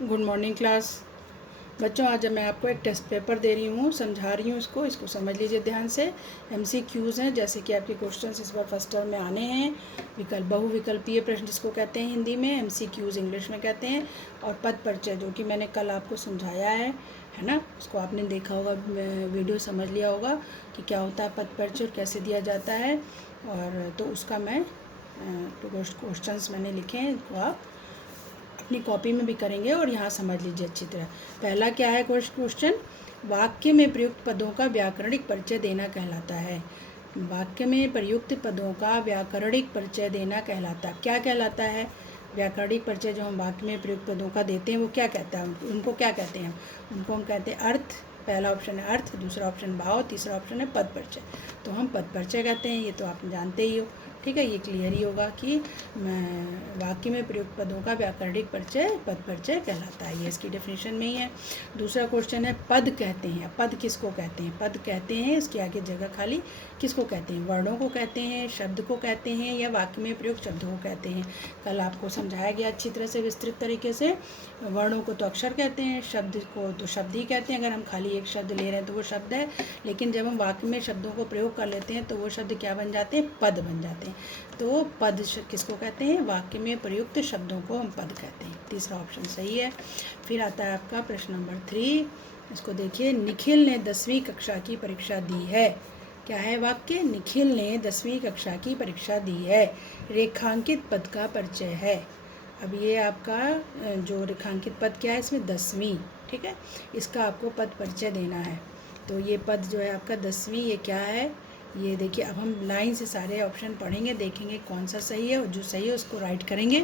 Good morning class. बच्चों, आज मैं आपको एक टेस्ट पेपर दे रही हूँ, समझा रही हूँ इसको समझ लीजिए ध्यान से। MCQs हैं, जैसे कि आपके क्वेश्चंस इस बार फर्स्ट टर्म में आने हैं। बहुविकल्पीय प्रश्न जिसको कहते हैं हिंदी में, MCQs इंग्लिश में कहते हैं। और पद परिचय जो कि मैंने कल आपको समझाया है ना, उसको आपने देखा होगा, वीडियो समझ लिया होगा कि क्या होता है पद परिचय और कैसे दिया जाता है। और तो उसका मैं क्वेश्चंस मैंने लिखे हैं, इनको आप अपनी कॉपी में भी करेंगे और यहाँ समझ लीजिए अच्छी तरह। पहला क्या है क्वेश्चन, वाक्य में प्रयुक्त पदों का व्याकरणिक परिचय देना कहलाता है। वाक्य में प्रयुक्त पदों का व्याकरणिक परिचय देना कहलाता क्या कहलाता है? व्याकरणिक परिचय जो हम वाक्य में प्रयुक्त पदों का देते हैं वो क्या कहता है? उनको क्या कहते हैं? उनको हम कहते हैं अर्थ। पहला ऑप्शन है अर्थ, दूसरा ऑप्शन भाव, तीसरा ऑप्शन है पद परिचय। तो हम पद परिचय कहते हैं, ये तो आप जानते ही हो। ठीक है, ये क्लियर ही होगा कि वाक्य में प्रयुक्त पदों का व्याकरणिक परिचय पद परिचय कहलाता है। ये इसकी डेफिनेशन में ही है। दूसरा क्वेश्चन है पद कहते हैं। पद किसको कहते हैं? पद कहते हैं, इसके आगे जगह खाली, किसको कहते हैं? वर्णों को कहते हैं, शब्द को कहते हैं, या वाक्य में प्रयुक्त शब्दों को कहते हैं। कल आपको समझाया गया अच्छी तरह से, विस्तृत तरीके से। वर्णों को तो अक्षर कहते हैं, शब्द को तो शब्द ही कहते हैं। अगर हम खाली एक शब्द ले रहे हैं तो वो शब्द है, लेकिन जब हम वाक्य में शब्दों को प्रयोग कर लेते हैं तो वो शब्द क्या बन जाते हैं? पद बन जाते हैं। तो पद किसको कहते हैं? वाक्य में प्रयुक्त शब्दों को हम पद कहते हैं। तीसरा ऑप्शन सही है। फिर आता है आपका प्रश्न नंबर 3। इसको देखिए, निखिल ने 10वीं कक्षा की परीक्षा दी है। क्या है वाक्य? निखिल ने 10वीं कक्षा की परीक्षा दी है। रेखांकित पद का परिचय है। अब ये आपका जो रेखांकित पद क्या है, इसमें 10वीं, ठीक है, इसका आपको पद परिचय देना है। तो ये पद जो है आपका 10वीं, ये क्या है? ये देखिए, अब हम लाइन से सारे ऑप्शन पढ़ेंगे, देखेंगे कौन सा सही है, और जो सही है उसको राइट करेंगे।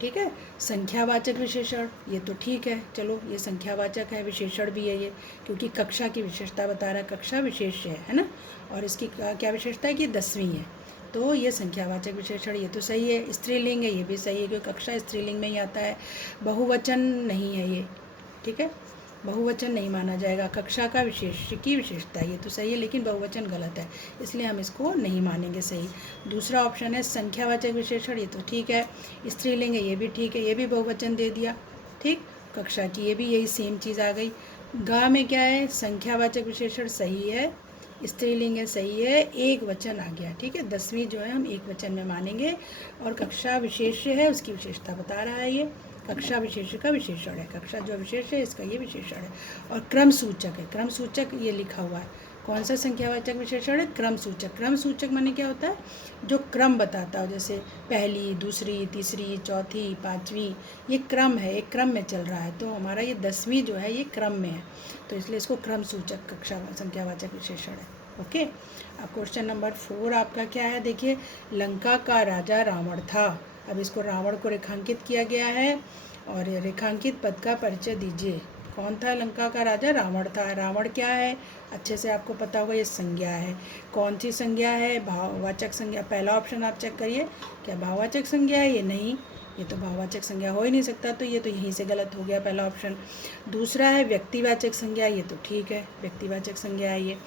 ठीक है, संख्यावाचक विशेषण, ये तो ठीक है, चलो ये संख्यावाचक है, विशेषण भी है ये, क्योंकि कक्षा की विशेषता बता रहा है, कक्षा विशेष है ना। और इसकी क्या विशेषता है कि 10वीं है, तो ये संख्यावाचक विशेषण, ये तो सही है। स्त्रीलिंग है, ये भी सही है, क्योंकि कक्षा स्त्रीलिंग में ही आता है। बहुवचन नहीं है ये, ठीक है, बहुवचन नहीं माना जाएगा। कक्षा का की विशेषता, ये तो सही है, लेकिन बहुवचन गलत है, इसलिए हम इसको नहीं मानेंगे सही। दूसरा ऑप्शन है संख्यावाचक विशेषण, ये तो ठीक है। स्त्रीलिंग है, ये भी ठीक है, ये भी बहुवचन दे दिया, ठीक। कक्षा की, ये भी यही सेम चीज़ आ गई। गा में क्या है? संख्यावाचक विशेषण सही है, स्त्रीलिंग है सही है, एक वचन आ गया, ठीक है। 10वीं जो है हम एक वचन में मानेंगे। और कक्षा विशेष है, उसकी विशेषता बता रहा है ये, कक्षा विशेष का विशेषण है, कक्षा जो विशेष है इसका ये विशेषण है। और क्रम सूचक है, क्रम सूचक ये लिखा हुआ है। कौन सा संख्यावाचक विशेषण है? क्रम सूचक। क्रम सूचक माने क्या होता है? जो क्रम बताता हो, जैसे पहली, दूसरी, तीसरी, चौथी, पाँचवीं, ये क्रम है, एक क्रम में चल रहा है। तो हमारा ये 10वीं जो है ये क्रम में है, तो इसलिए इसको क्रम सूचक कक्षा संख्यावाचक विशेषण है। ओके। अब क्वेश्चन नंबर 4 आपका क्या है? देखिए, लंका का राजा रावण था। अब इसको रावण को रेखांकित किया गया है, और रेखांकित पद का परिचय दीजिए। कौन था? लंका का राजा रावण था। रावण क्या है? अच्छे से आपको पता होगा, ये संज्ञा है। कौन सी संज्ञा है? भाववाचक संज्ञा। पहला ऑप्शन आप चेक करिए, क्या भाववाचक संज्ञा है? ये नहीं, ये तो भाववाचक संज्ञा हो ही नहीं सकता, तो ये तो यहीं से गलत हो गया पहला ऑप्शन। दूसरा है व्यक्तिवाचक संज्ञा, ये तो ठीक है, व्यक्तिवाचक संज्ञा है ये।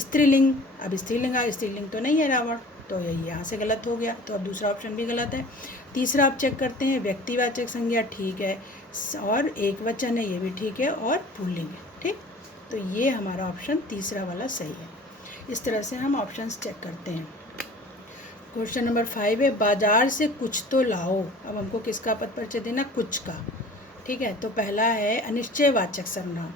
स्त्रीलिंग, अब स्त्रीलिंग तो नहीं है रावण, तो यही यहाँ से गलत हो गया, तो अब दूसरा ऑप्शन भी गलत है। तीसरा आप चेक करते हैं, व्यक्तिवाचक संज्ञा ठीक है, और एक वचन है, ये भी ठीक है, और पुल्लिंग है, ठीक। तो ये हमारा ऑप्शन तीसरा वाला सही है। इस तरह से हम ऑप्शंस चेक करते हैं। क्वेश्चन नंबर 5 है, बाजार से कुछ तो लाओ। अब हमको किसका पद परिचय देना? कुछ का, ठीक है। तो पहला है अनिश्चयवाचक सर्वनाम।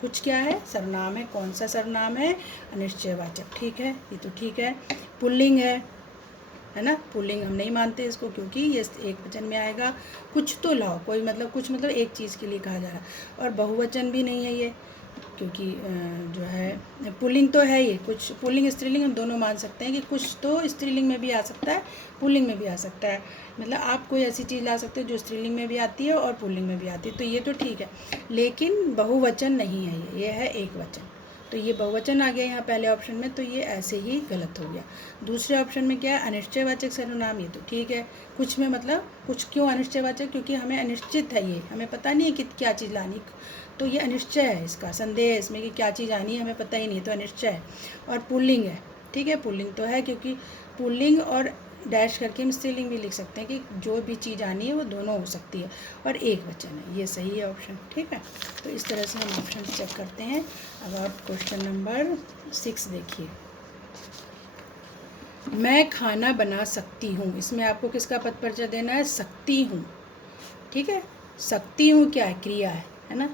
कुछ क्या है? सर्वनाम है। कौन सा सर्वनाम है? अनिश्चयवाचक, ठीक है, ये तो ठीक है। पुल्लिंग है ना, पुल्लिंग हम नहीं मानते इसको, क्योंकि ये एक वचन में आएगा। कुछ तो लाओ, कोई मतलब कुछ मतलब एक चीज़ के लिए कहा जा रहा है। और बहुवचन भी नहीं है ये, क्योंकि जो है पुल्लिंग तो है ये। कुछ पुल्लिंग स्त्रीलिंग हम दोनों मान सकते हैं कि कुछ तो स्त्रीलिंग में भी आ सकता है, पुल्लिंग में भी आ सकता है। मतलब आप कोई ऐसी चीज़ ला सकते हो जो स्त्रीलिंग में भी आती है और पुल्लिंग में भी आती है, तो ये तो ठीक है। लेकिन बहुवचन नहीं है ये है एक वचन। तो ये बहुवचन आ गया यहाँ पहले ऑप्शन में, तो ये ऐसे ही गलत हो गया। दूसरे ऑप्शन में क्या है? अनिश्चयवाचक सर्वनाम, ये तो ठीक है। कुछ में मतलब कुछ क्यों अनिश्चयवाचक? क्योंकि हमें अनिश्चित है ये, हमें पता नहीं है कि क्या चीज़ लानी, तो ये अनिश्चय है, इसका संदेह है इसमें कि क्या चीज़ आनी है, हमें पता ही नहीं, तो अनिश्चय है। और पुल्लिंग है, ठीक है, पुल्लिंग तो है, क्योंकि पुल्लिंग और डैश करके हम स्त्रीलिंग भी लिख सकते हैं कि जो भी चीज़ आनी है वो दोनों हो सकती है और एक वचन है, ये सही है ऑप्शन। ठीक है, तो इस तरह से हम ऑप्शन चेक करते हैं। अब आप क्वेश्चन नंबर 6 देखिए। मैं खाना बना सकती हूँ, इसमें आपको किसका पद परिचय देना है? सकती हूँ। ठीक है, सकती हूँ क्या है? क्रिया है ना।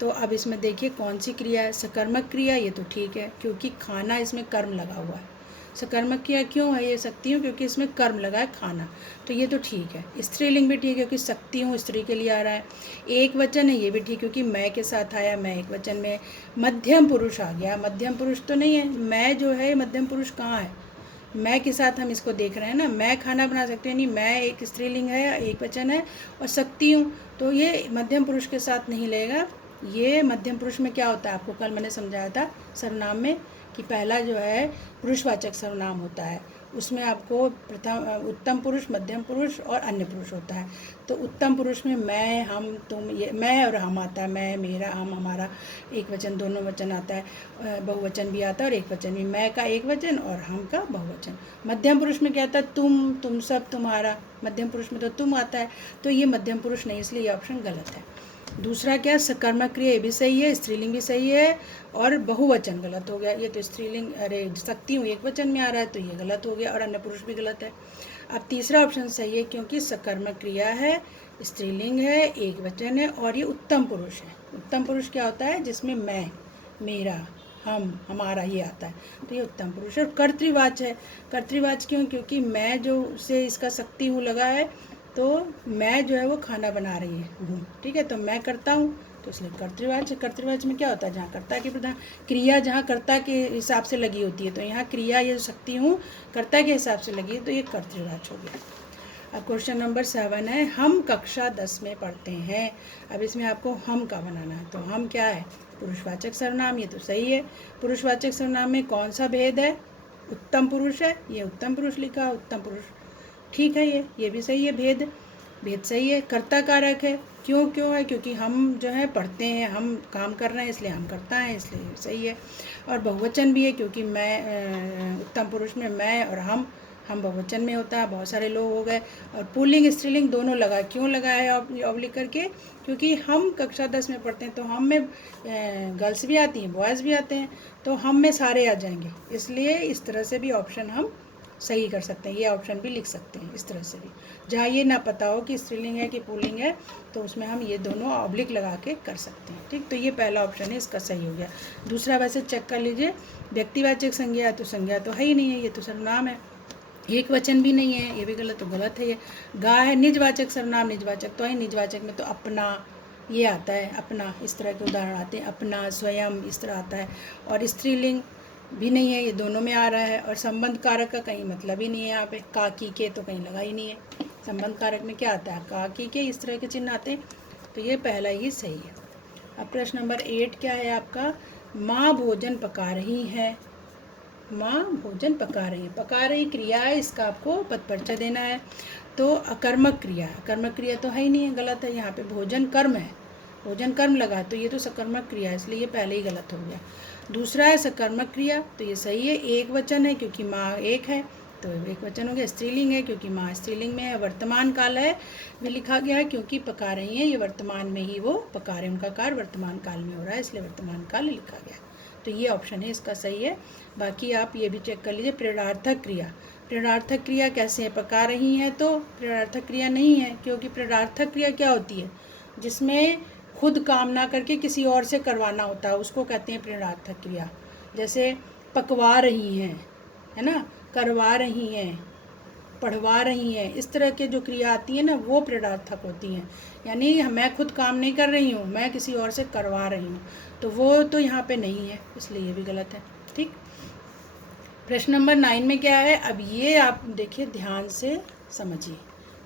तो अब इसमें देखिए कौन सी क्रिया है? सकर्मक क्रिया। ये तो ठीक है क्योंकि खाना इसमें कर्म लगा हुआ है। सकर्मक क्रिया क्यों है ये सकती हूँ? क्योंकि इसमें कर्म लगा है खाना, तो ये तो ठीक है। स्त्रीलिंग भी ठीक है क्योंकि सकती हूँ स्त्री के लिए आ रहा है। एक वचन है, ये भी ठीक क्योंकि मैं के साथ आया, मैं एक वचन में। मध्यम पुरुष आ गया, मध्यम पुरुष तो नहीं है, मैं जो है मध्यम पुरुष कहाँ है? मैं के साथ हम इसको देख रहे हैं ना। मैं खाना बना सकती हूँ, नहीं, मैं एक स्त्रीलिंग है, एक वचन है, और सकती हूँ, तो ये मध्यम पुरुष के साथ नहीं लगेगा। ये मध्यम पुरुष में क्या होता है, आपको कल मैंने समझाया था सर्वनाम में कि पहला जो है पुरुषवाचक सर्वनाम होता है, उसमें आपको प्रथम उत्तम पुरुष, मध्यम पुरुष और अन्य पुरुष होता है। तो उत्तम पुरुष में मैं, हम, तुम, ये मैं और हम आता है। मैं, मेरा, हम, हमारा, एक वचन, दोनों वचन आता है, बहुवचन भी आता है और एक वचन भी। मैं का एक वचन और हम का बहुवचन। मध्यम पुरुष में क्या आता है? तुम, तुम सब, तुम्हारा। मध्यम पुरुष में तो तुम आता है, तो ये मध्यम पुरुष नहीं, इसलिए ये ऑप्शन गलत है। दूसरा क्या? सकर्मक क्रिया, ये भी सही है, स्त्रीलिंग भी सही है, और बहुवचन गलत हो गया। ये तो स्त्रीलिंग, अरे सकती हूँ एक वचन में आ रहा है, तो ये गलत हो गया, और अन्य पुरुष भी गलत है। अब तीसरा ऑप्शन सही है क्योंकि सकर्मक क्रिया है, स्त्रीलिंग है, एक वचन है, और ये उत्तम पुरुष है। उत्तम पुरुष क्या होता है? जिसमें मैं, मेरा, हम, हमारा ये आता है, तो ये उत्तम पुरुष है। और कर्तृवाच है। कर्तृवाच क्यों? क्योंकि मैं जो से इसका सकती हूँ लगा है, तो मैं जो है वो खाना बना रही हूँ। ठीक है, तो मैं करता हूँ, तो इसलिए कर्तृवाच है। कर्तृवाच में क्या होता है? जहाँ कर्ता के प्रधान क्रिया, जहाँ कर्ता के हिसाब से लगी होती है, तो यहाँ क्रिया ये सकती हूँ कर्ता के हिसाब से लगी है, तो ये कर्तृवाच हो गया। अब क्वेश्चन नंबर 7 है, हम कक्षा 10 में पढ़ते हैं। अब इसमें आपको हम का बनाना है। तो हम क्या है? पुरुषवाचक सर्वनाम, ये तो सही है। पुरुषवाचक सर्वनाम में कौन सा भेद है? उत्तम पुरुष है, ये उत्तम पुरुष लिखा, उत्तम पुरुष ठीक है, ये भी सही है। भेद, भेद सही है। कर्ता कारक है, क्यों है? क्योंकि हम जो है पढ़ते हैं, हम काम कर रहे हैं, इसलिए हम करता है, इसलिए सही है। और बहुवचन भी है क्योंकि मैं, उत्तम पुरुष में मैं और हम बहुवचन में होता है, बहुत सारे लोग हो गए। और पुल्लिंग स्त्रीलिंग दोनों लगा, क्यों लगा है ऑब्लिक करके? क्योंकि हम कक्षा 10 में पढ़ते हैं, तो हम में गर्ल्स भी आती हैं, बॉयज़ भी आते हैं, तो हम में सारे आ जाएंगे, इसलिए इस तरह से भी ऑप्शन हम सही कर सकते हैं। ये ऑप्शन भी लिख सकते हैं इस तरह से भी। जहाँ ये ना पता हो कि स्त्रीलिंग है कि पुल्लिंग है, तो उसमें हम ये दोनों ऑब्लिक लगा के कर सकते हैं। ठीक, तो ये पहला ऑप्शन है, इसका सही हो गया। दूसरा वैसे चेक कर लीजिए, व्यक्तिवाचक संज्ञा, तो संज्ञा तो है ही नहीं है, ये तो सर्वनाम है। एक वचन भी नहीं है, ये भी गलत, तो गलत है ये। गाय है निजवाचक सर्वनाम, निजवाचक तो है, निजवाचक में तो अपना ये आता है, अपना, इस तरह के उदाहरण आते हैं, अपना, स्वयं, इस तरह आता है। और स्त्रीलिंग भी नहीं है, ये दोनों में आ रहा है। और संबंध कारक का कहीं मतलब ही नहीं है यहाँ पे, का, की, के तो कहीं लगा ही नहीं है। संबंध कारक में क्या आता है? का, की, के, इस तरह के चिन्ह आते हैं, तो ये पहला ही सही है। अब प्रश्न नंबर 8 क्या है आपका? माँ भोजन पका रही है। माँ भोजन पका रही है, पका रही क्रिया है, इसका आपको पद परिचय देना है। तो अकर्मक क्रिया, अकर्मक क्रिया तो है ही नहीं है, गलत है। यहाँ पे भोजन कर्म है, भोजन कर्म लगा, तो ये तो सकर्मक क्रिया है, इसलिए ये पहले ही गलत हो गया। दूसरा है सकर्मक क्रिया, तो ये सही है, एक वचन है क्योंकि माँ एक है, तो एक वचन हो गया। स्त्रीलिंग है क्योंकि माँ स्त्रीलिंग में है। वर्तमान काल है भी लिखा गया है क्योंकि पका रही हैं, ये वर्तमान में ही वो पका रहे हैं, उनका कार्य वर्तमान काल में हो रहा है, इसलिए वर्तमान काल लिखा गया, तो ये ऑप्शन है इसका सही है। बाकी आप ये भी चेक कर लीजिए, प्रेरणार्थक क्रिया, प्रेरणार्थक क्रिया कैसे है? पका रही हैं, तो प्रेरणार्थक क्रिया नहीं है, क्योंकि प्रेरणार्थक क्रिया क्या होती है? जिसमें खुद काम ना करके किसी और से करवाना होता है, उसको कहते हैं प्रेरणार्थक क्रिया। जैसे पकवा रही हैं, है ना, करवा रही हैं, पढ़वा रही हैं, इस तरह के जो क्रिया आती है ना, वो प्रेरणार्थक होती हैं। यानी मैं खुद काम नहीं कर रही हूँ, मैं किसी और से करवा रही हूँ, तो वो तो यहाँ पे नहीं है, इसलिए ये भी गलत है। ठीक, प्रश्न नंबर 9 में क्या है? अब ये आप देखिए, ध्यान से समझिए,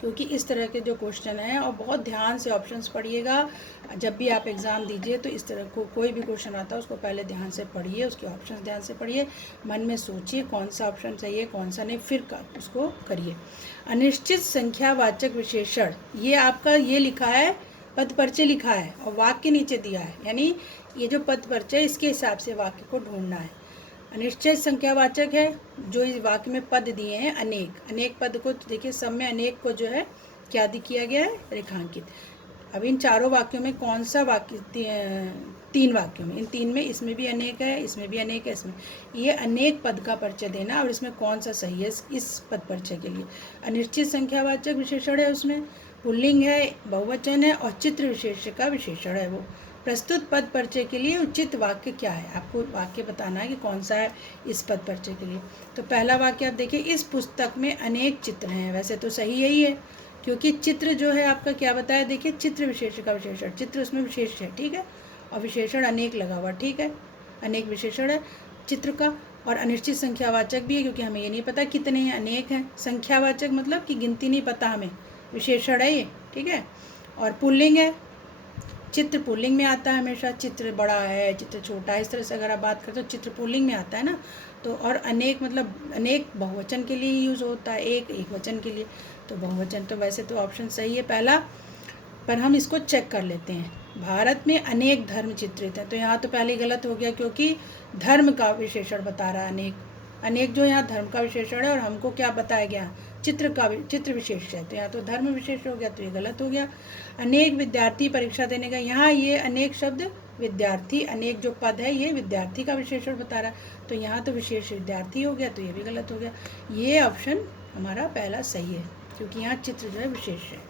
क्योंकि इस तरह के जो क्वेश्चन हैं, और बहुत ध्यान से ऑप्शंस पढ़िएगा। जब भी आप एग्ज़ाम दीजिए तो इस तरह को कोई भी क्वेश्चन आता है उसको पहले ध्यान से पढ़िए, उसके ऑप्शंस ध्यान से पढ़िए, मन में सोचिए कौन सा ऑप्शन सही है कौन सा नहीं, फिर उसको करिए। अनिश्चित संख्यावाचक विशेषण, ये आपका ये लिखा है, पद परिचय लिखा है और वाक्य नीचे दिया है, यानी ये जो पद परिचय इसके हिसाब से वाक्य को ढूंढना है। अनिश्चित संख्यावाचक है जो इस वाक्य में पद दिए हैं अनेक। अनेक पद को देखिए, सब में अनेक को जो है क्या किया गया है, रेखांकित। अब इन चारों वाक्यों में कौन सा वाक्य, तीन वाक्यों में, इन तीन में इसमें भी अनेक है, इसमें भी अनेक है, इसमें, ये अनेक पद का परिचय देना और इसमें कौन सा सही है इस पद परिचय के लिए। अनिश्चित संख्यावाचक विशेषण है, उसमें पुल्लिंग है, बहुवचन है और चित्र विशेष का विशेषण है वो। प्रस्तुत पद परिचय के लिए उचित वाक्य क्या है, आपको वाक्य बताना है कि कौन सा है इस पद परिचय के लिए। तो पहला वाक्य आप देखिए, इस पुस्तक में अनेक चित्र हैं। वैसे तो सही यही है, क्योंकि चित्र जो है आपका क्या बताया, देखिए चित्र विशेष का विशेषण, चित्र उसमें विशेष है, ठीक है, और विशेषण अनेक लगा हुआ, ठीक है, अनेक विशेषण है चित्र का। और अनिश्चित संख्यावाचक भी है, क्योंकि हमें ये नहीं पता कितने हैं, अनेक हैं। संख्यावाचक मतलब कि गिनती नहीं पता हमें, विशेषण है ये, ठीक है। और पुल्लिंग है, चित्र पुल्लिंग में आता है हमेशा, चित्र बड़ा है, चित्र छोटा है, इस तरह से अगर आप बात करते हो चित्र पुल्लिंग में आता है ना। तो और अनेक मतलब अनेक बहुवचन के लिए यूज़ होता है, एक वचन के लिए, तो बहुवचन। तो वैसे तो ऑप्शन सही है पहला, पर हम इसको चेक कर लेते हैं। भारत में अनेक धर्म चित्रित हैं, तो यहाँ तो पहले गलत हो गया, क्योंकि धर्म का विशेषण बता रहा है अनेक। अनेक जो यहाँ धर्म का विशेषण है और हमको क्या बताया गया, चित्र विशेष है, तो यहाँ तो धर्म विशेष हो गया, तो ये गलत हो गया। अनेक विद्यार्थी परीक्षा देने का, यहाँ ये अनेक शब्द विद्यार्थी, अनेक जो पद है ये विद्यार्थी का विशेषण बता रहा है, तो यहाँ तो विशेष विद्यार्थी हो गया, तो ये भी गलत हो गया। ये ऑप्शन हमारा पहला सही है, क्योंकि यहाँ चित्र जो है विशेष है।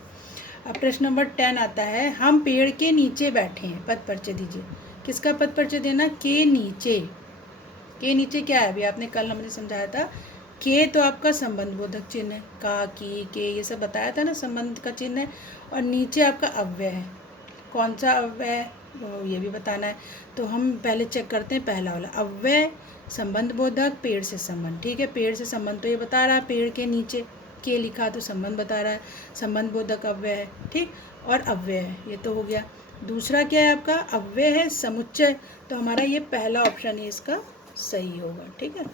अब प्रश्न नंबर 10 आता है, हम पेड़ के नीचे बैठे हैं, पद परिचय दीजिए। किसका पद परिचय देना, के नीचे। के नीचे क्या है, अभी आपने कल हमने समझाया था, के तो आपका संबंध बोधक चिन्ह है, का, की, के, ये सब बताया था ना, संबंध का चिन्ह है। और नीचे आपका अव्यय है, कौन सा अव्यय है ये भी बताना है। तो हम पहले चेक करते हैं पहला वाला, अव्यय संबंध बोधक पेड़ से संबंध, ठीक है, पेड़ से संबंध तो ये बता रहा है, पेड़ के नीचे के लिखा तो संबंध बता रहा है, संबंध बोधक अव्यय है, ठीक, और अव्यय है, ये तो हो गया। दूसरा क्या है आपका, अव्यय है समुच्चय, तो हमारा ये पहला ऑप्शन है इसका सही होगा, ठीक है,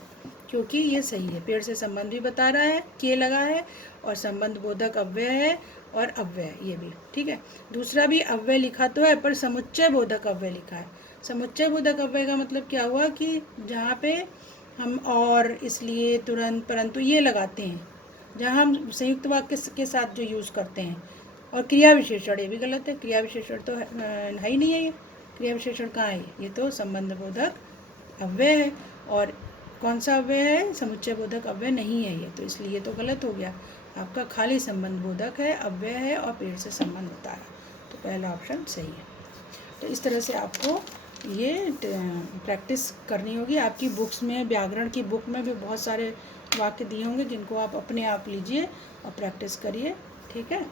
क्योंकि ये सही है, पेड़ से संबंध भी बता रहा है, के लगा है, और संबंध बोधक अव्यय है और अव्यय ये भी, ठीक है। दूसरा भी अव्यय लिखा तो है, पर समुच्चय बोधक अव्यय लिखा है। समुच्चय बोधक अव्यय का मतलब क्या हुआ कि जहाँ पे हम और, इसलिए, तुरंत, परंतु ये लगाते हैं, जहाँ हम संयुक्त वाक्य के साथ जो यूज़ करते हैं। और क्रिया विशेषण ये भी गलत है, क्रिया विशेषण तो है ही नहीं है, ये क्रिया विशेषण कहाँ है, ये तो संबंध बोधक अव्यय है। और कौन सा अव्यय है, समुच्चय बोधक अव्यय नहीं है ये, तो इसलिए ये तो गलत हो गया। आपका खाली संबंध बोधक है, अव्यय है और पेड़ से संबंध होता है, तो पहला ऑप्शन सही है। तो इस तरह से आपको ये प्रैक्टिस करनी होगी। आपकी बुक्स में, व्याकरण की बुक में भी बहुत सारे वाक्य दिए होंगे, जिनको आप अपने आप लीजिए और प्रैक्टिस करिए, ठीक है।